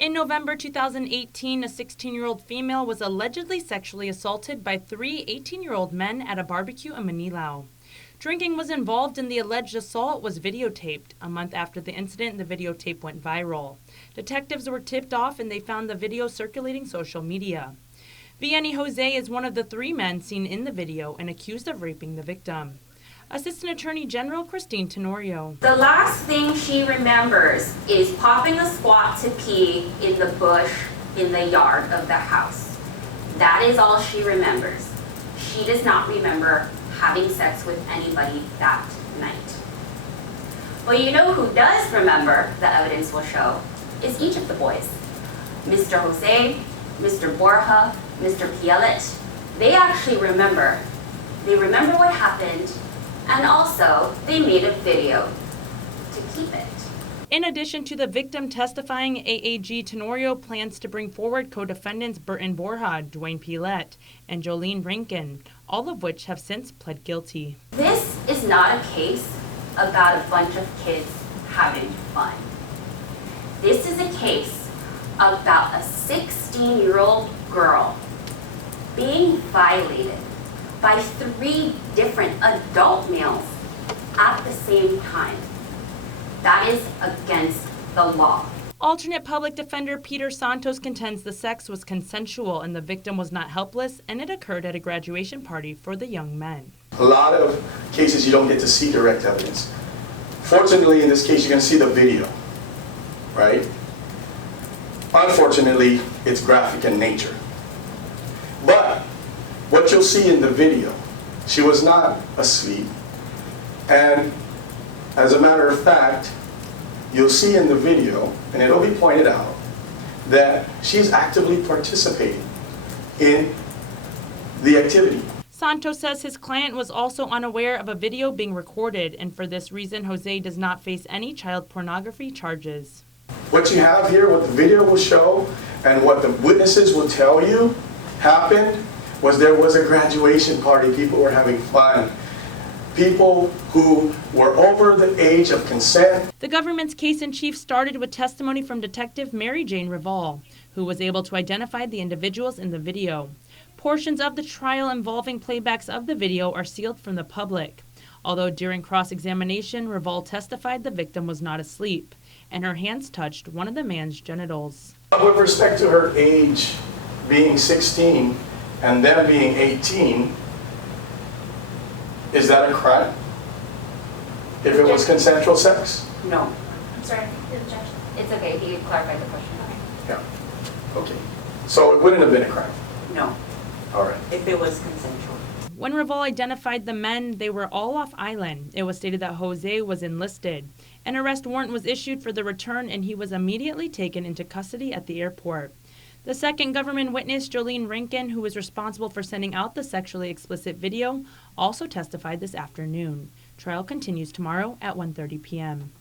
In November 2018, a 16-year-old female was allegedly sexually assaulted by three 18-year-old men at a barbecue in Manilao. Drinking was involved and the alleged assault was videotaped. A month after the incident, the videotape went viral. Detectives were tipped off and they found the video circulating social media. Vianney Hosei is one of the three men seen in the video and accused of raping the victim. Assistant Attorney General Christine Tenorio. The last thing she remembers is popping a squat to pee in the bush in the yard of the house. That is all she remembers. She does not remember having sex with anybody that night. But you know who does remember, the evidence will show, is each of the boys. Mr. Hosei, Mr. Borja, Mr. Pielet, they actually remember. They remember what happened, and also they made a video to keep it. In addition to the victim testifying, AAG Tenorio plans to bring forward co-defendants Burton Borja, Dwayne Pielet, and Jolene Rankin, all of which have since pled guilty. This is not a case about a bunch of kids having fun. This is a case about a 16-year-old girl being violated by three different adult males at the same time. That is against the law. Alternate public defender Peter Santos contends the sex was consensual and the victim was not helpless, and it occurred at a graduation party for the young men. A lot of cases you don't get to see direct evidence. Fortunately, in this case, you're going to see the video, right? Unfortunately, it's graphic in nature. But what you'll see in the video, she was not asleep. And as a matter of fact, you'll see in the video, and it'll be pointed out, that she's actively participating in the activity. Santos says his client was also unaware of a video being recorded, and for this reason, Hosei does not face any child pornography charges. What you have here, what the video will show, and what the witnesses will tell you happened, was there was a graduation party. People were having fun. People who were over the age of consent. The government's case-in-chief started with testimony from Detective Mary Jane Reval, who was able to identify the individuals in the video. Portions of the trial involving playbacks of the video are sealed from the public. Although during cross-examination, Reval testified the victim was not asleep, and her hands touched one of the man's genitals. With respect to her age being 16 and them being 18, is that a crime? If it was consensual sex? No. I'm sorry, you're the judge. It's okay, he clarified the question. Yeah. Okay. So it wouldn't have been a crime? No. All right. If it was consensual. When Reval identified the men, they were all off island. It was stated that Hosei was enlisted. An arrest warrant was issued for the return, and he was immediately taken into custody at the airport. The second government witness, Jolene Rankin, who was responsible for sending out the sexually explicit video, also testified this afternoon. Trial continues tomorrow at 1:30 p.m.